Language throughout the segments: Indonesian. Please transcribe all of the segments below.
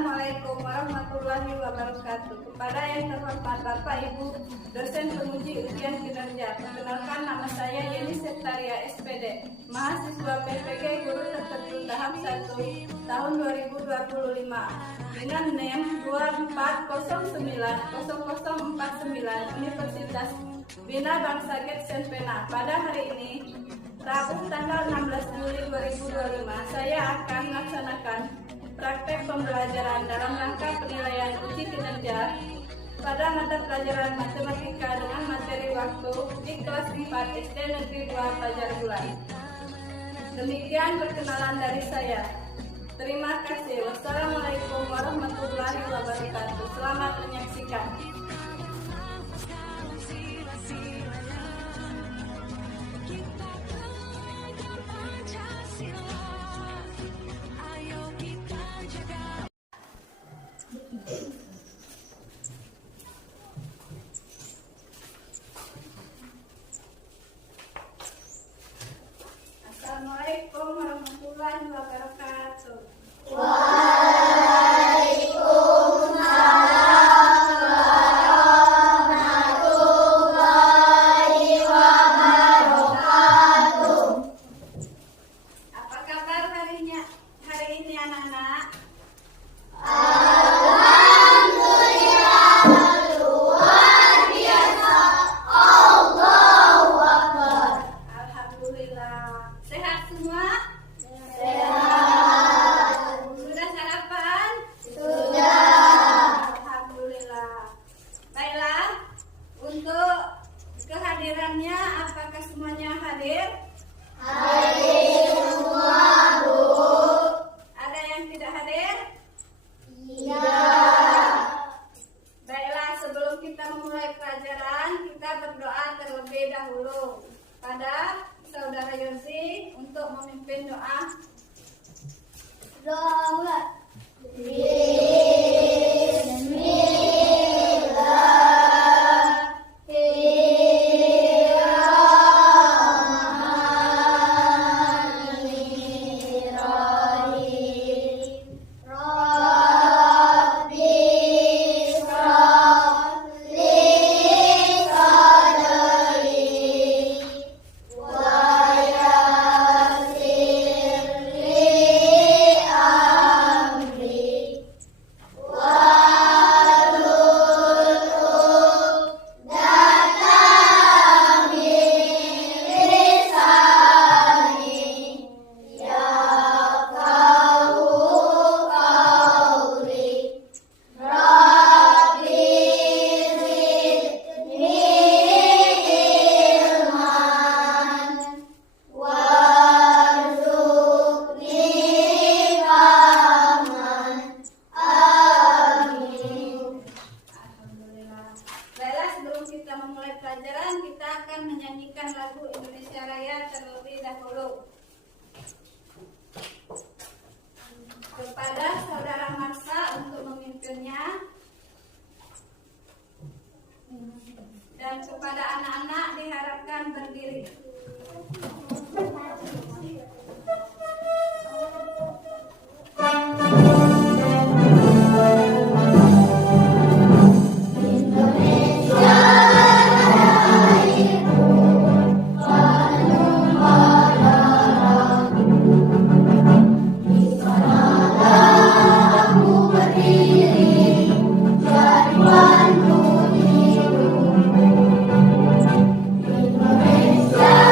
Assalamualaikum warahmatullahi wabarakatuh. Kepada yang terhormat Bapak Ibu dosen penguji ujian kinerja, perkenalkan nama saya Yeni Septaria SPD, mahasiswa PPG Guru Tertentu tahap 1 tahun 2025 dengan NEM 2409049 Universitas Bina Bangsa Getsen Pena. Pada hari ini Rabu tanggal 16 Juli 2025, saya akan melaksanakan praktek pembelajaran dalam rangka penilaian uji kinerja pada mata pelajaran matematika dengan materi waktu di kelas 4 SD Negeri 2 Fajar Bulan. Demikian perkenalan dari saya. Terima kasih. Wassalamualaikum warahmatullahi wabarakatuh. Selamat menyaksikan. Assalamualaikum warahmatullahi wabarakatuh. Apa kabar hari ini anak-anak? Alhamdulillah. Sehat semua? Sehat. Sudah sarapan? Sudah. Alhamdulillah. Baiklah, untuk kehadirannya apakah semuanya hadir? Hadir semua, Bu. Ada yang tidak hadir? Iya. Baiklah, sebelum kita memulai pelajaran, kita berdoa terlebih dahulu pada Saudara Yosi untuk memimpin doa. Doa. Kita memulai pelajaran, kita akan menyanyikan lagu Indonesia Raya terlebih dahulu. Kepada Saudara Marsha untuk memimpinnya, dan kepada anak-anak diharapkan berdiri. Indonesia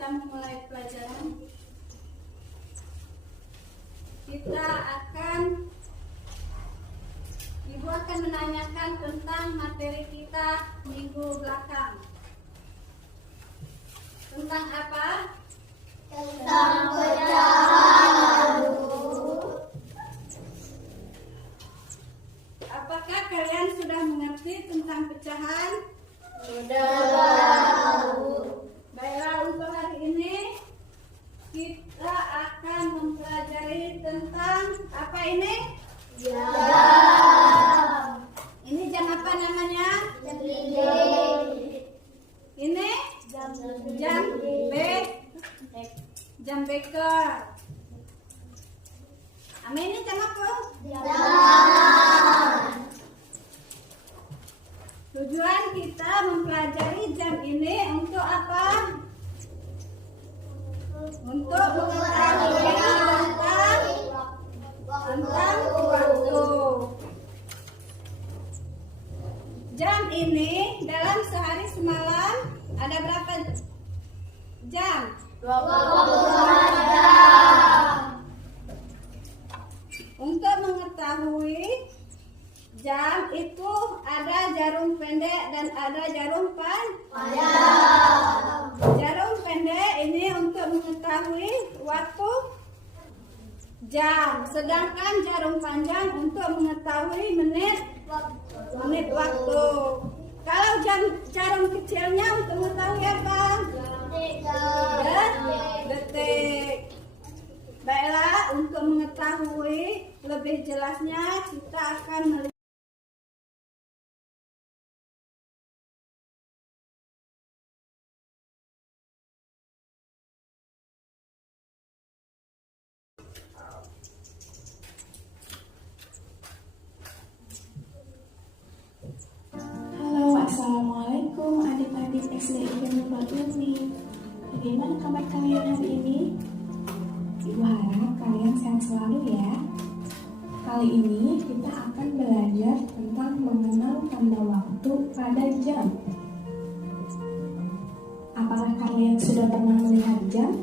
kita memulai pelajaran. Ibu akan menanyakan tentang materi kita minggu belakang. Tentang apa? Tentang pecahan. Apakah kalian sudah mengerti tentang pecahan? Sudah. Baiklah, untuk hari ini kita akan mempelajari tentang apa ini? Jam. Ini jam apa namanya? Jam dinding. Ini jam beker. Ini jam apa? Jam. Tujuan kita mempelajari jam ini untuk apa? Untuk mengetahui tentang waktu. Jam ini dalam sehari semalam ada berapa jam? 24 jam. Untuk mengetahui jam itu ada jarum pendek dan ada jarum panjang. Jarum pendek ini untuk mengetahui waktu jam, sedangkan jarum panjang untuk mengetahui menit waktu. Kalau jarum kecilnya untuk mengetahui apa? Detik. Baiklah, untuk mengetahui lebih jelasnya kita akan melihat. Halo, assalamualaikum adik-adik SD Ibnu Batumi. Bagaimana kabar kalian hari ini? Ibu harap kalian sehat selalu ya. Kali ini kita akan belajar tentang mengenal tanda waktu pada jam. Apakah kalian sudah pernah melihat jam?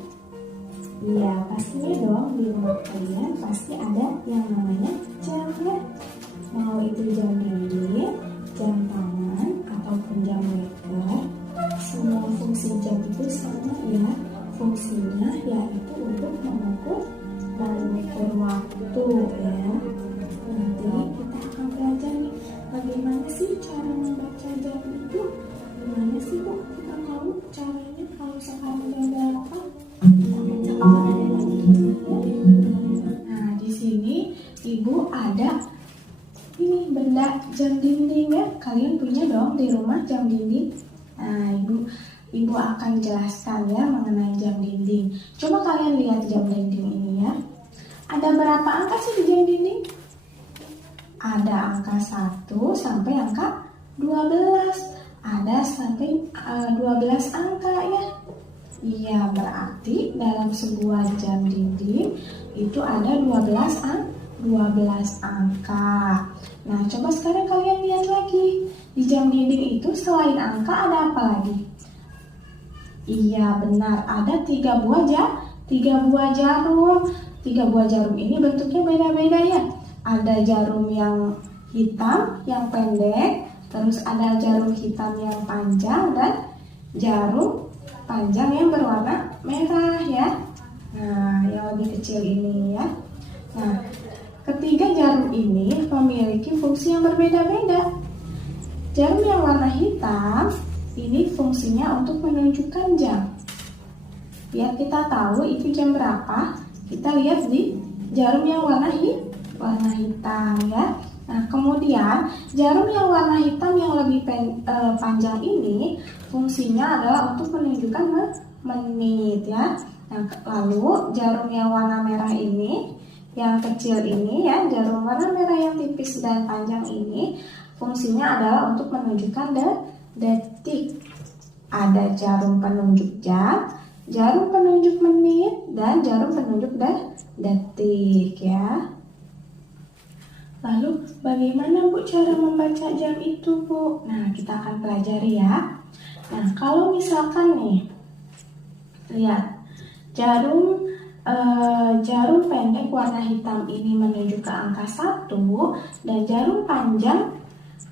Iya, pastinya dong di rumah kalian pasti ada yang namanya jam ya. Mau itu jam dinding, jam tangan, ataupun jam beker, semua fungsi jam itu sama ya. Fungsinya yaitu untuk mengukur waktu ya. Nanti kita akan belajar nih bagaimana sih cara membaca jam itu. Gimana sih Bu kita tahu caranya kalau sekarang jam berapa? Kita baca ya. Nah di sini Ibu ada ini benda jam dinding ya. Kalian punya dong di rumah jam dinding. Nah Ibu akan jelaskan ya mengenai jam dinding. Coba kalian lihat jam dinding ini ya. Ada berapa angka sih di jam dinding? Ada angka 1 sampai angka 12. Ada sampai 12 angka ya. Iya, berarti dalam sebuah jam dinding itu ada 12 angka. Nah, coba sekarang kalian lihat lagi. Di jam dinding itu selain angka ada apa lagi? Iya, benar. Ada 3 buah jarum. 3 buah jarum ini bentuknya beda-beda ya. Ada jarum yang hitam, yang pendek. Terus ada jarum hitam yang panjang dan jarum panjang yang berwarna merah ya. Nah, yang lebih kecil ini ya. Nah, ketiga jarum ini memiliki fungsi yang berbeda-beda. Jarum yang warna hitam ini fungsinya untuk menunjukkan jam. Biar kita tahu itu jam berapa, kita lihat di jarum yang warna hitam ya. Nah, kemudian jarum yang warna hitam yang lebih panjang ini fungsinya adalah untuk menunjukkan menit ya. Nah, lalu jarum yang warna merah ini yang kecil ini ya, jarum warna merah yang tipis dan panjang ini fungsinya adalah untuk menunjukkan detik. Ada jarum penunjuk jam, jarum penunjuk menit, dan jarum penunjuk detik ya. Lalu bagaimana Bu cara membaca jam itu Bu? Nah, kita akan pelajari ya. Nah, kalau misalkan nih Lihat, jarum pendek warna hitam ini menuju ke angka 1 dan jarum panjang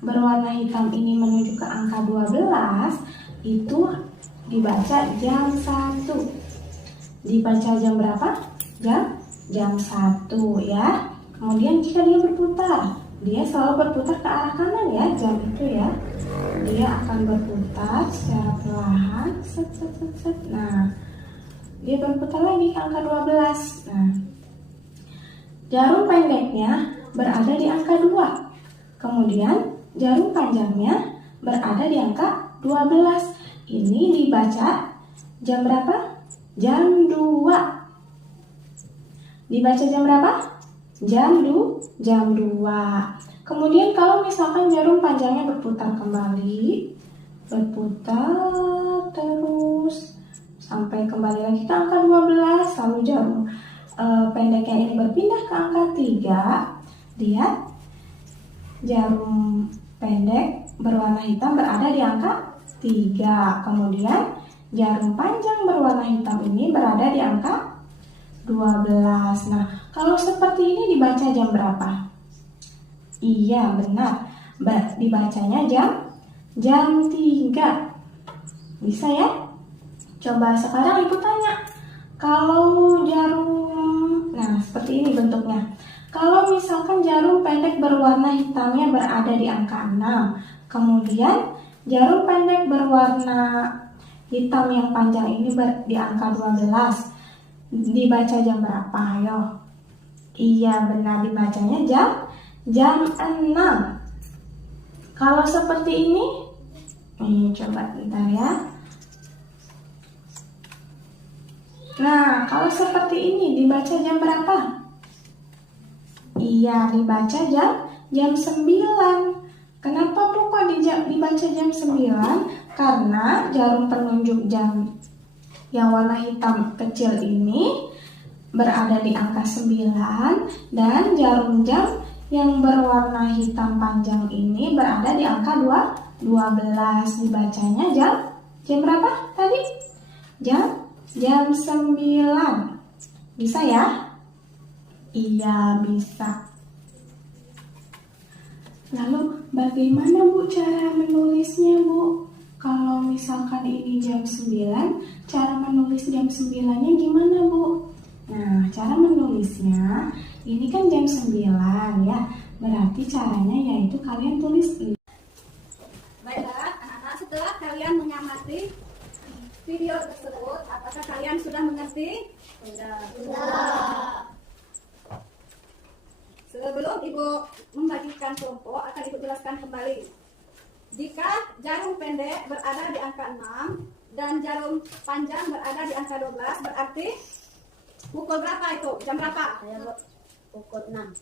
berwarna hitam ini menuju ke angka 12. Itu dibaca jam 1. Dibaca jam berapa? Jam 1 ya. Kemudian jika dia berputar, dia selalu berputar ke arah kanan ya, jam itu ya. Dia akan berputar secara perlahan. Set, set, set, set. Nah, dia berputar lagi ke angka 12. Nah, jarum pendeknya berada di angka 2. Kemudian jarum panjangnya berada di angka 12. Ini dibaca jam berapa? Jam 2. Dibaca jam berapa? Jam 2. Kemudian kalau misalkan jarum panjangnya berputar kembali, berputar terus sampai kembali lagi ke angka 12, lalu jarum pendeknya ini berpindah ke angka 3. Lihat, jarum pendek berwarna hitam berada di angka 3. Kemudian jarum panjang berwarna hitam ini berada di angka 12. Nah, kalau seperti ini dibaca jam berapa? Iya, benar. Dibacanya jam 3. Bisa ya? Coba sekarang Ibu tanya. Kalau jarum, nah seperti ini bentuknya. Kalau misalkan jarum pendek berwarna hitamnya berada di angka 6, kemudian jarum pendek berwarna hitam yang panjang ini di angka 12, dibaca jam berapa? Ayo. Iya, benar, dibacanya jam 6. Kalau seperti ini, coba bentar ya. Nah, kalau seperti ini dibaca jam berapa? Iya, dibaca jam 9. Kenapa Bu kok dibaca jam 9? Karena jarum penunjuk jam yang warna hitam kecil ini berada di angka 9 dan jarum jam yang berwarna hitam panjang ini berada di angka 12. Dibacanya jam berapa tadi? Jam 9. Bisa ya? Iya, bisa. Lalu bagaimana Bu cara menulisnya Bu? Kalau misalkan ini jam 9, cara menulis jam 9-nya gimana Bu? Nah, cara menulisnya ini kan jam 9 ya. Berarti caranya yaitu kalian tulis ini. Baiklah, anak-anak, setelah kalian mengamati video tersebut, apakah kalian sudah mengerti? Sudah. Sebelum Ibu membagikan kelompok, akan Ibu jelaskan kembali. Jika jarum pendek berada di angka 6 dan jarum panjang berada di angka 12, berarti pukul berapa itu? Jam berapa? Pukul 6.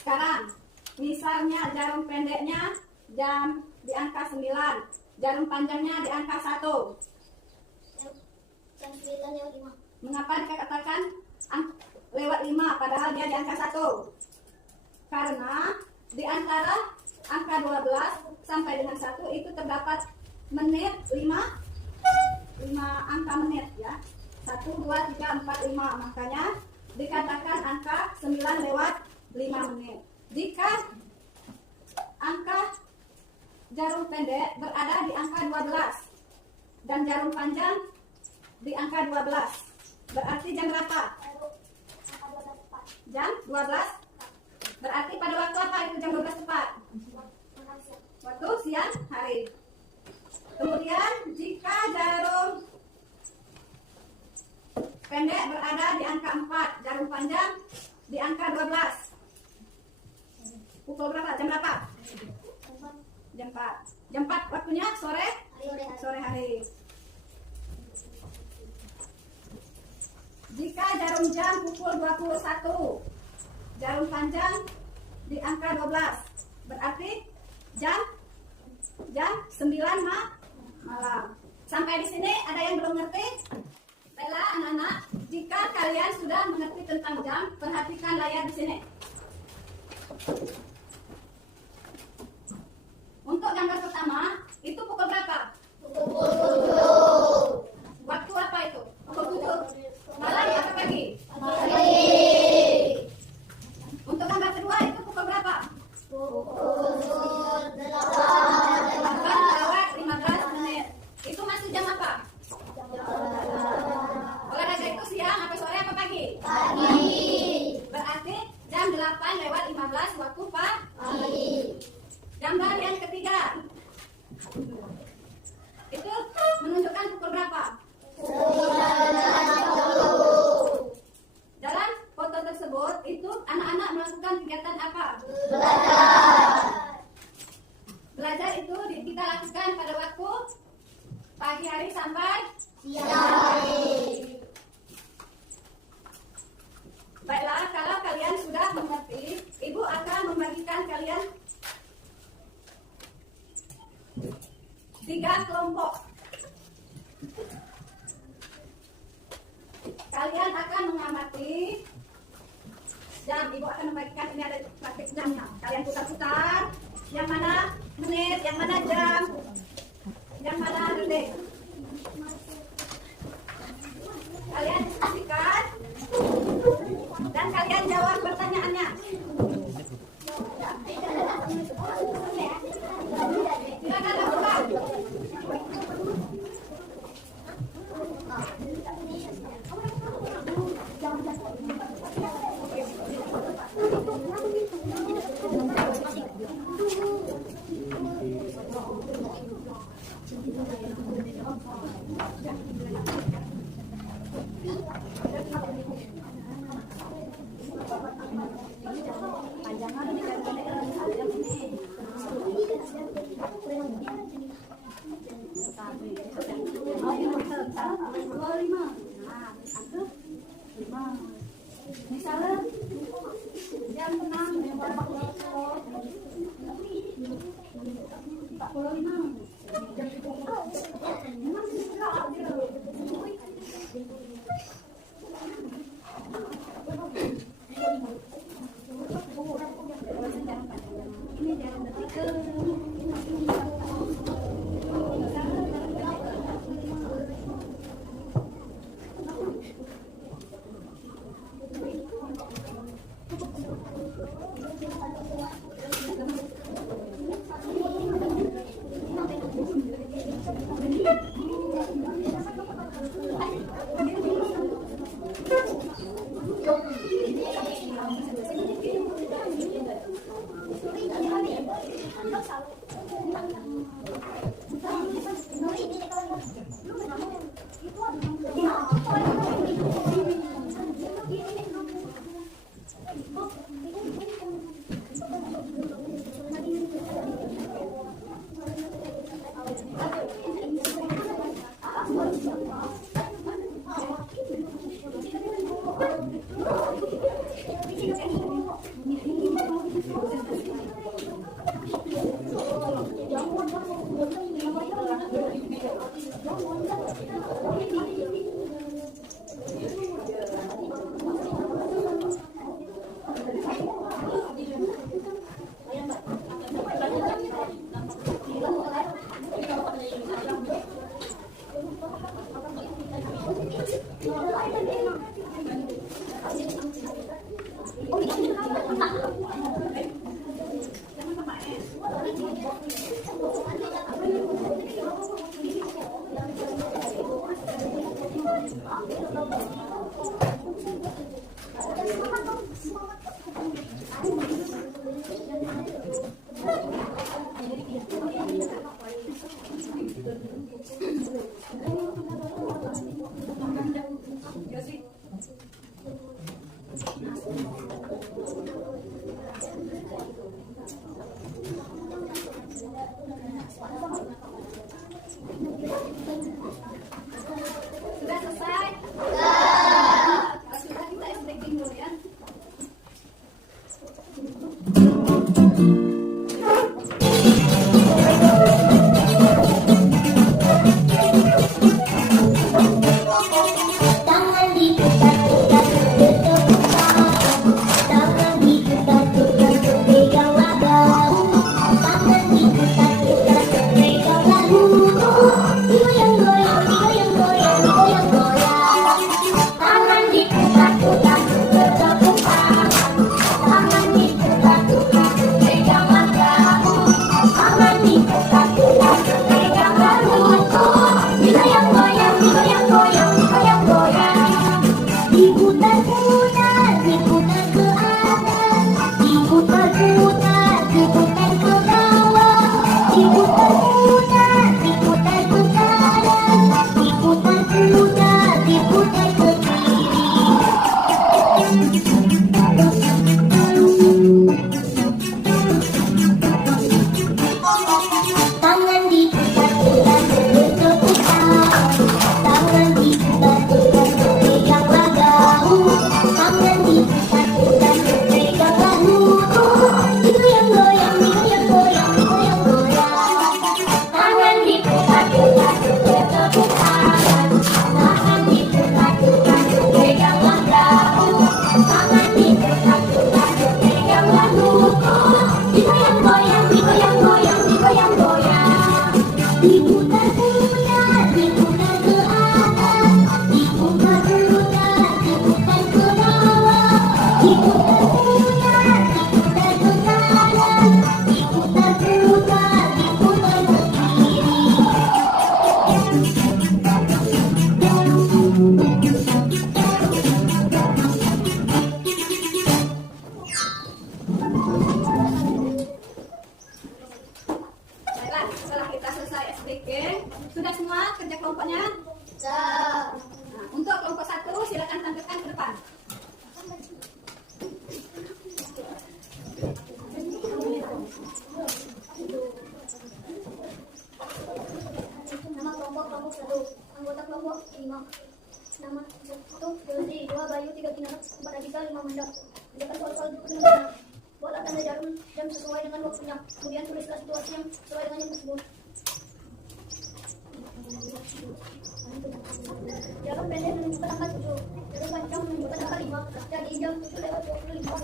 Sekarang, misalnya jarum pendeknya jam di angka 9, jarum panjangnya di angka 1. Jam 9 lewat 5. Mengapa dikatakan lewat 5 padahal dia di angka 1? Karena di antara angka 12 sampai dengan 1 itu terdapat menit 5 angka menit ya. 1, 2, 3, 4, 5. Makanya dikatakan angka 9 lewat 5 menit. Jika angka jarum pendek berada di angka 12 dan jarum panjang di angka 12, berarti jam berapa? Jam 12. Berarti pada waktu apa itu jam 12 tepat? Waktu siang hari. Kemudian jika jarum pendek berada di angka 4, jarum panjang di angka 12. Pukul berapa? Jam berapa? Jam 4. Jam 4 waktunya sore hari. Jika jarum jam pukul 21, jarum panjang di angka 12, berarti jam 9 malam. Sampai di sini ada yang belum ngerti? Baiklah anak-anak, jika kalian sudah mengerti tentang jam, perhatikan layar di sini. Untuk gambar pertama, itu pukul berapa? Pukul 7. Waktu pagi hari sampai Siang hari. Baiklah, kalau kalian sudah mengerti, Ibu akan membagikan kalian 3 kelompok. Kalian akan mengamati jam. Ibu akan membagikan, ini ada praktik jamnya. Kalian putar-putar, yang mana menit, yang mana jam, yang mana detik. Kalian diskusikan dan kalian jawab pertanyaannya. Silakan lakukan. Misalnya jam 哎。semua kerja kelompoknya? Siap. Nah, untuk kelompok 1 silakan tampilkan ke depan. Nama kelompok 1. Anggota kelompok 5. Nama 1 Yozi, 2 Bayu, 3 Kinara, 4 Adita, 5 Manda. Kerjakan soal-soal dengan buatlah tanda jarum jam sesuai dengan waktunya. Kemudian tulislah situasi yang sesuai dengan jam tersebut. Jarum pendek menunjukkan angka 7. Jarum panjang menunjukkan angka 5. Jadi jam 7:25.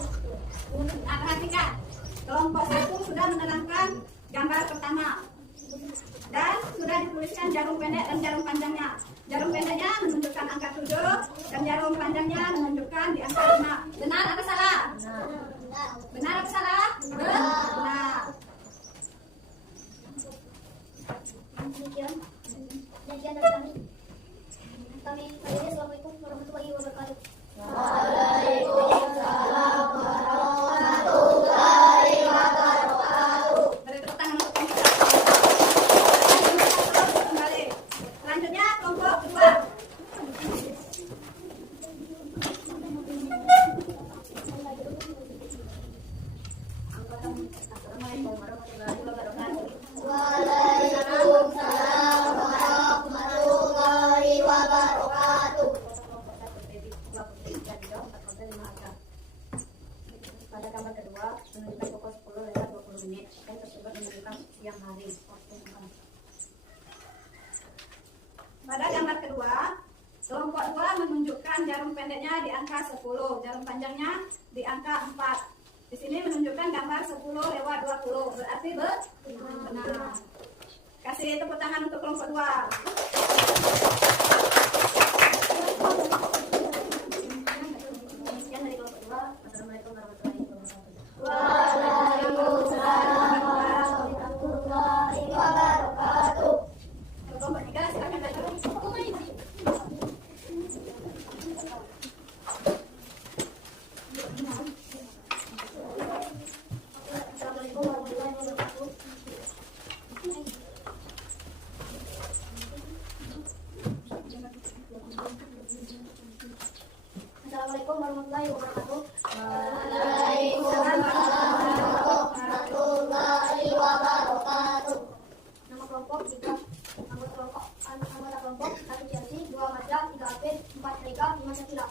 Nah, perhatikan. Kelompok 1 sudah menerangkan gambar pertama. Dan sudah dituliskan jarum pendek dan jarum panjangnya. Jarum pendeknya menunjukkan angka 7 dan jarum panjangnya menunjukkan di angka 5. Benar atau salah? Benar atau salah? Benar. Demikian dari kami. Assalamualaikum warahmatullahi wabarakatuh. Beri tepuk tangan untuk kelompok 1. Kembali. Selanjutnya kelompok 2. Assalamualaikum warahmatullahi wabarakatuh. Pada gambar kedua, menunjukkan pukul 10:20 dan tersebut menunjukkan siang hari. Pada gambar kedua, kelompok 2 menunjukkan jarum pendeknya di angka 10, jarum panjangnya di angka 4. Di sini menunjukkan gambar 10/20, berarti benar. Kasih tepuk tangan untuk kelompok 2. Sekian dari kelompok 2. Assalamualaikum warahmatullahi wabarakatuh. Waalaikumsalam warahmatullahi wabarakatuh. Kelompok 3 silakan belajar. Assalamualaikum warahmatullahi wabarakatuh. Assalamualaikum warahmatullahi wabarakatuh. Waalaikumsalam warahmatullahi wabarakatuh. Nama kelompok 3. Anggota kelompok 1 Chelsea, 2 Mazda, 3 Apit, 4 Rika, 5 Sakila.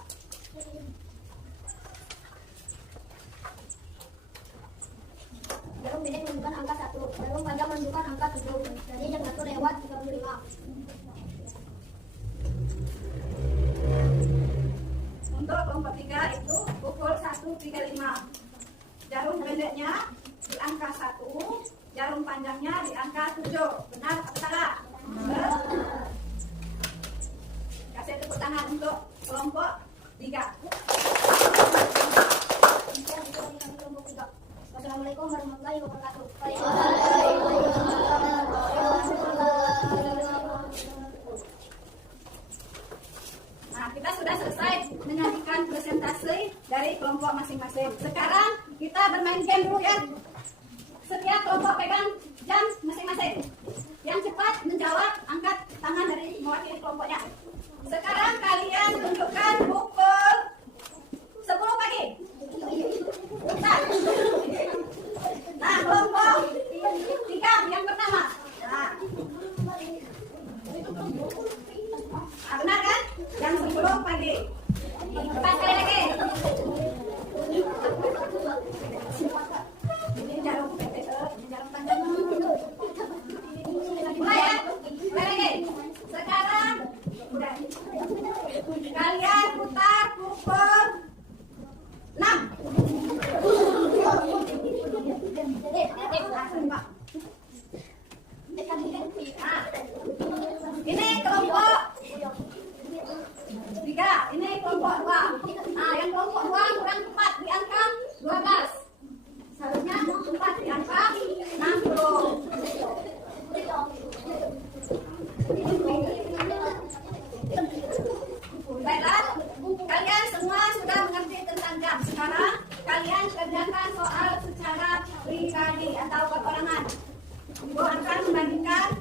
Jarum pendek menunjukkan angka 1. Jarum panjang menunjukkan angka 7. Jadi jam 1:35. Untuk kelompok 3 itu pukul 1:35. Jarum pendeknya di angka 1, jarum panjangnya di angka 7. Benar atau salah? Benar. Kasih tepuk tangan untuk kelompok 3. Kelompok 3. Assalamualaikum warahmatullahi wabarakatuh. Nah, kita sudah selesai menyajikan presentasi dari kelompok masing-masing. Sekarang kita bermain game dulu ya. Setiap kelompok pegang jam masing-masing. Yang cepat menjawab, angkat tangan dari mewakili kelompoknya. Sekarang kalian tunjukkan pukul 10 pagi. Nah, kelompok 3 yang pertama. Nah, benar kan? Jam 10 pagi. Cepat sekali lagi. Ini jarum pendek, ini jarum panjang. Mulai ya. Mulai lagi. Sekarang udah. Kalian putar pukul 6. Ini kelompok 3, ini kelompok 2. Nah, yang kelompok 2 kurang tepat di angka 12. Seharusnya tepat di angka 60. Baiklah, kalian semua sudah mengerti tentang jam. Sekarang kalian kerjakan soal secara pribadi atau perorangan. Ibu akan membagikan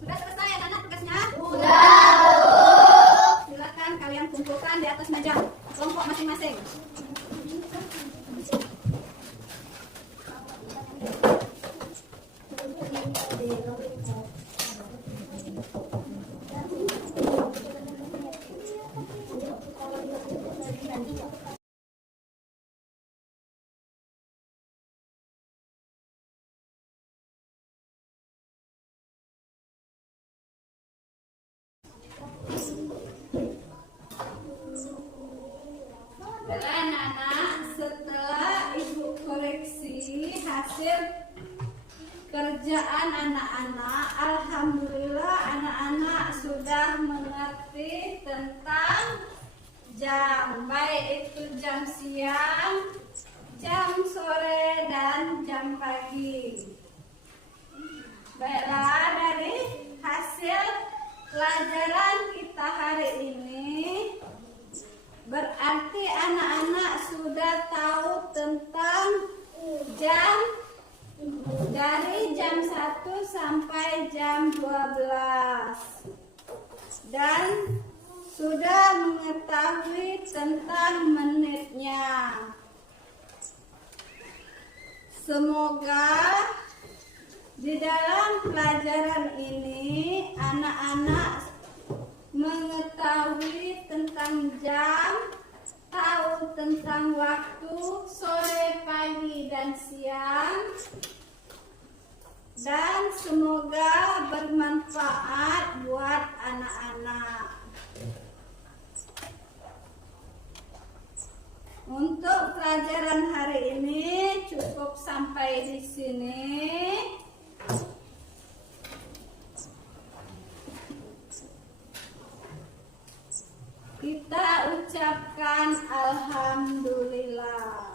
Sudah selesai anak-anak tugasnya? Sudah. Silakan kalian kumpulkan di atas meja kelompok masing-masing. Anak-anak, setelah ibu koreksi hasil kerjaan anak-anak, alhamdulillah anak-anak sudah mengerti tentang jam, baik itu jam siang, jam sore, dan jam pagi. Baiklah, dari hasil pelajaran kita hari ini berarti anak-anak sudah tahu tentang jam dari jam 1 sampai jam 12 dan sudah mengetahui tentang menitnya. Semoga di dalam pelajaran ini anak-anak mengetahui tentang jam, tahu tentang waktu sore, pagi, dan siang, dan semoga bermanfaat buat anak-anak. Untuk pelajaran hari ini cukup sampai di sini. Kita ucapkan alhamdulillah.